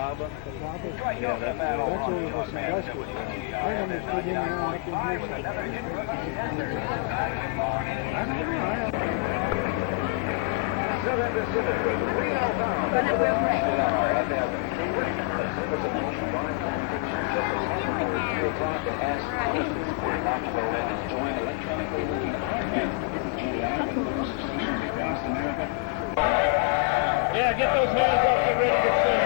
Catawba? Yeah, that's over the Sandusky. I understood him around up in here. Southern Pacific with 3 outbound. Yeah, get those hands up, get ready to sing.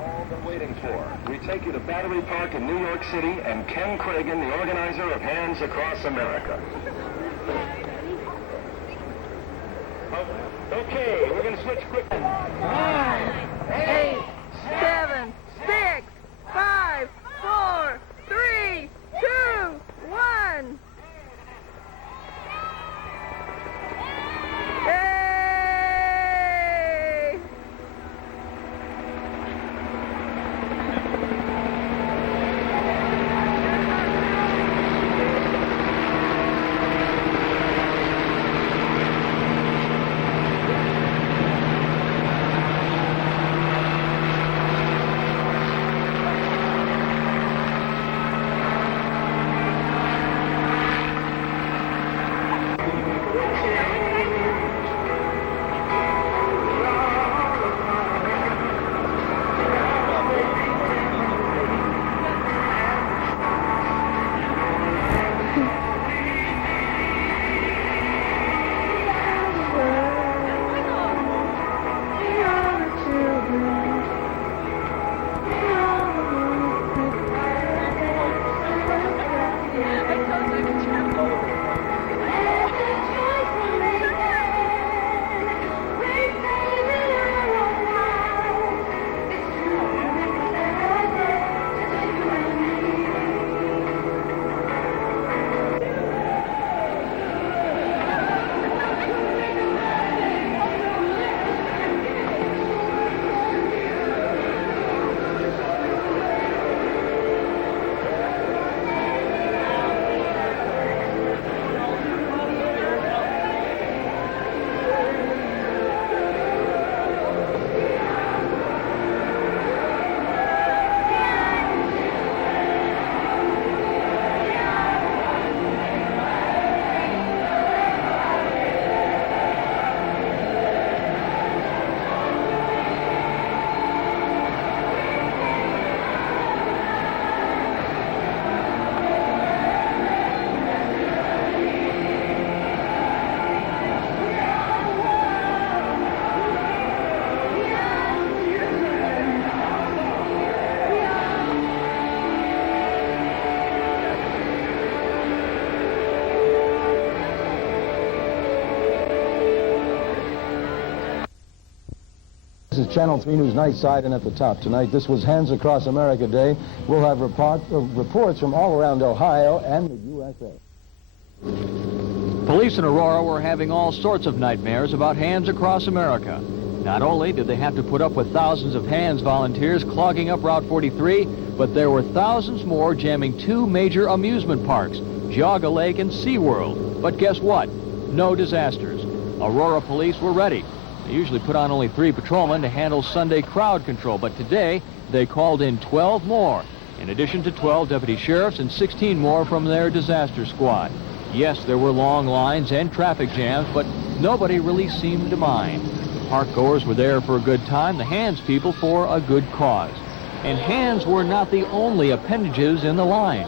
All been waiting for. We take you to Battery Park in New York City and Ken Cragen, the organizer of Hands Across America. Okay, we're going to switch quickly. 9, 8, 7, 6, 5, 4, 3, 2, 1. Yay! This is Channel 3 News Night Side, and at the top tonight, this was Hands Across America Day. We'll have reports from all around Ohio and the USA. Police in Aurora were having all sorts of nightmares about Hands Across America. Not only did they have to put up with thousands of Hands volunteers clogging up Route 43, but there were thousands more jamming two major amusement parks, Geauga Lake and SeaWorld. But guess what? No disasters. Aurora police were ready. They usually put on only 3 patrolmen to handle Sunday crowd control, but today they called in 12 more, in addition to 12 deputy sheriffs and 16 more from their disaster squad. Yes, there were long lines and traffic jams, but nobody really seemed to mind. The park goers were there for a good time, the Hands people for a good cause. And Hands were not the only appendages in the line.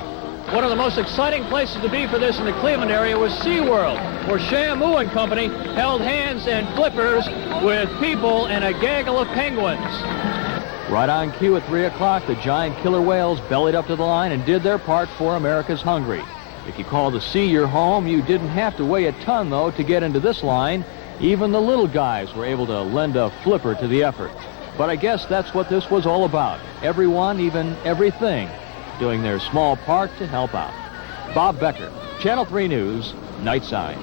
One of the most exciting places to be for this in the Cleveland area was SeaWorld, where Shamu and company held hands and flippers with people and a gaggle of penguins. Right on cue at 3 o'clock, the giant killer whales bellied up to the line and did their part for America's hungry. If you call the sea your home, you didn't have to weigh a ton, though, to get into this line. Even the little guys were able to lend a flipper to the effort. But I guess that's what this was all about. Everyone, even everything, doing their small part to help out. Bob Becker, Channel 3 News, Nightside.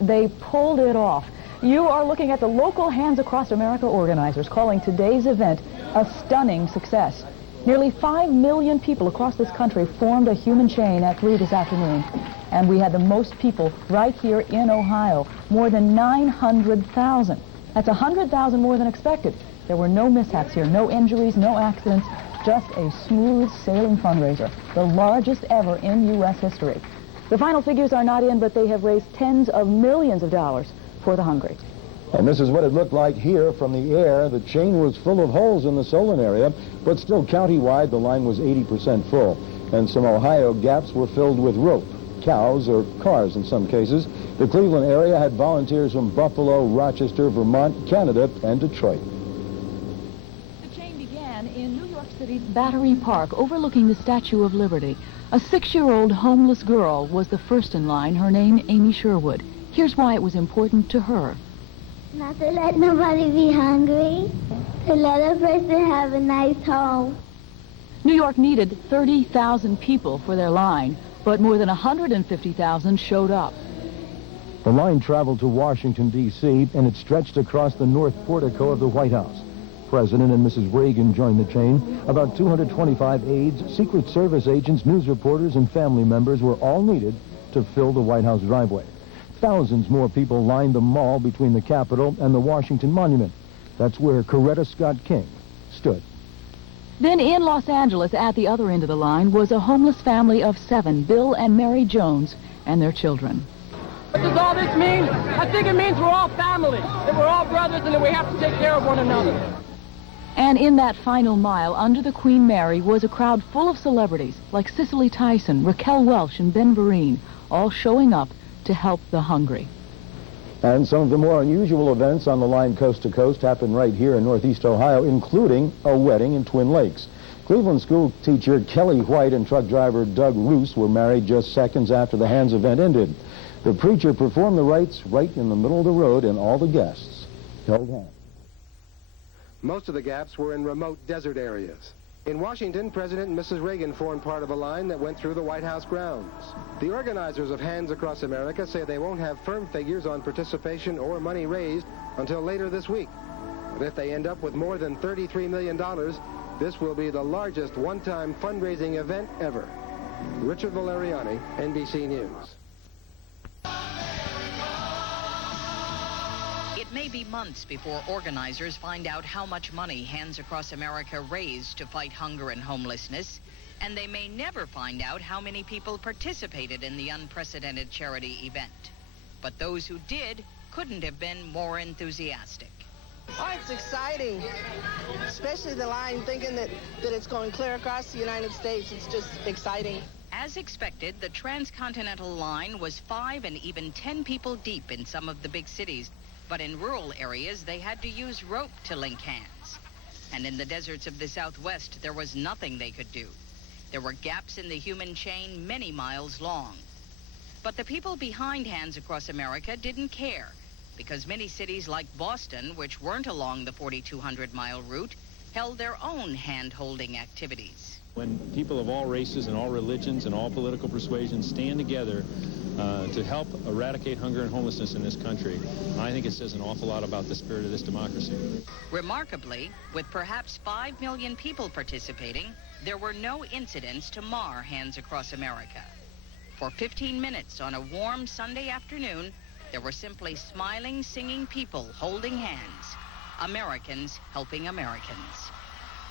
They pulled it off. You are looking at the local Hands Across America organizers calling today's event a stunning success. Nearly 5 million people across this country formed a human chain at 3 this afternoon. And we had the most people right here in Ohio, more than 900,000. That's 100,000 more than expected. There were no mishaps here, no injuries, no accidents, just a smooth sailing fundraiser, the largest ever in U.S. history. The final figures are not in, but they have raised tens of millions of dollars for the hungry. And this is what it looked like here from the air. The chain was full of holes in the Solon area, but still countywide the line was 80% full. And some Ohio gaps were filled with rope, cows, or cars in some cases. The Cleveland area had volunteers from Buffalo, Rochester, Vermont, Canada, and Detroit. The chain began in New York City's Battery Park, overlooking the Statue of Liberty. A 6-year-old homeless girl was the first in line, her name Amy Sherwood. Here's why it was important to her. Not to let nobody be hungry, to let a person have a nice home. New York needed 30,000 people for their line, but more than 150,000 showed up. The line traveled to Washington, D.C., and it stretched across the north portico of the White House. President and Mrs. Reagan joined the chain. About 225 aides, Secret Service agents, news reporters, and family members were all needed to fill the White House driveway. Thousands more people lined the mall between the Capitol and the Washington Monument. That's where Coretta Scott King stood. Then in Los Angeles, at the other end of the line, was a homeless family of 7, Bill and Mary Jones, and their children. What does all this mean? I think it means we're all family, that we're all brothers, and that we have to take care of one another. And in that final mile, under the Queen Mary, was a crowd full of celebrities, like Cicely Tyson, Raquel Welch, and Ben Vereen, all showing up to help the hungry. And some of the more unusual events on the line coast to coast happened right here in Northeast Ohio, including a wedding in Twin Lakes. Cleveland school teacher Kelly White and truck driver Doug Roos were married just seconds after the Hands event ended. The preacher performed the rites right in the middle of the road, and all the guests held hands. Most of the gaps were in remote desert areas. In Washington, President and Mrs. Reagan formed part of a line that went through the White House grounds. The organizers of Hands Across America say they won't have firm figures on participation or money raised until later this week. But if they end up with more than $33 million, this will be the largest one-time fundraising event ever. Richard Valeriani, NBC News. It may be months before organizers find out how much money Hands Across America raised to fight hunger and homelessness, and they may never find out how many people participated in the unprecedented charity event. But those who did couldn't have been more enthusiastic. Oh, it's exciting, especially the line thinking that it's going clear across the United States. It's just exciting. As expected, the transcontinental line was 5 and even 10 people deep in some of the big cities. But in rural areas, they had to use rope to link hands. And in the deserts of the Southwest, there was nothing they could do. There were gaps in the human chain many miles long. But the people behind Hands Across America didn't care, because many cities like Boston, which weren't along the 4,200-mile route, held their own hand-holding activities. When people of all races and all religions and all political persuasions stand together to help eradicate hunger and homelessness in this country, I think it says an awful lot about the spirit of this democracy. Remarkably, with perhaps 5 million people participating, there were no incidents to mar Hands Across America. For 15 minutes on a warm Sunday afternoon, there were simply smiling, singing people holding hands. Americans helping Americans.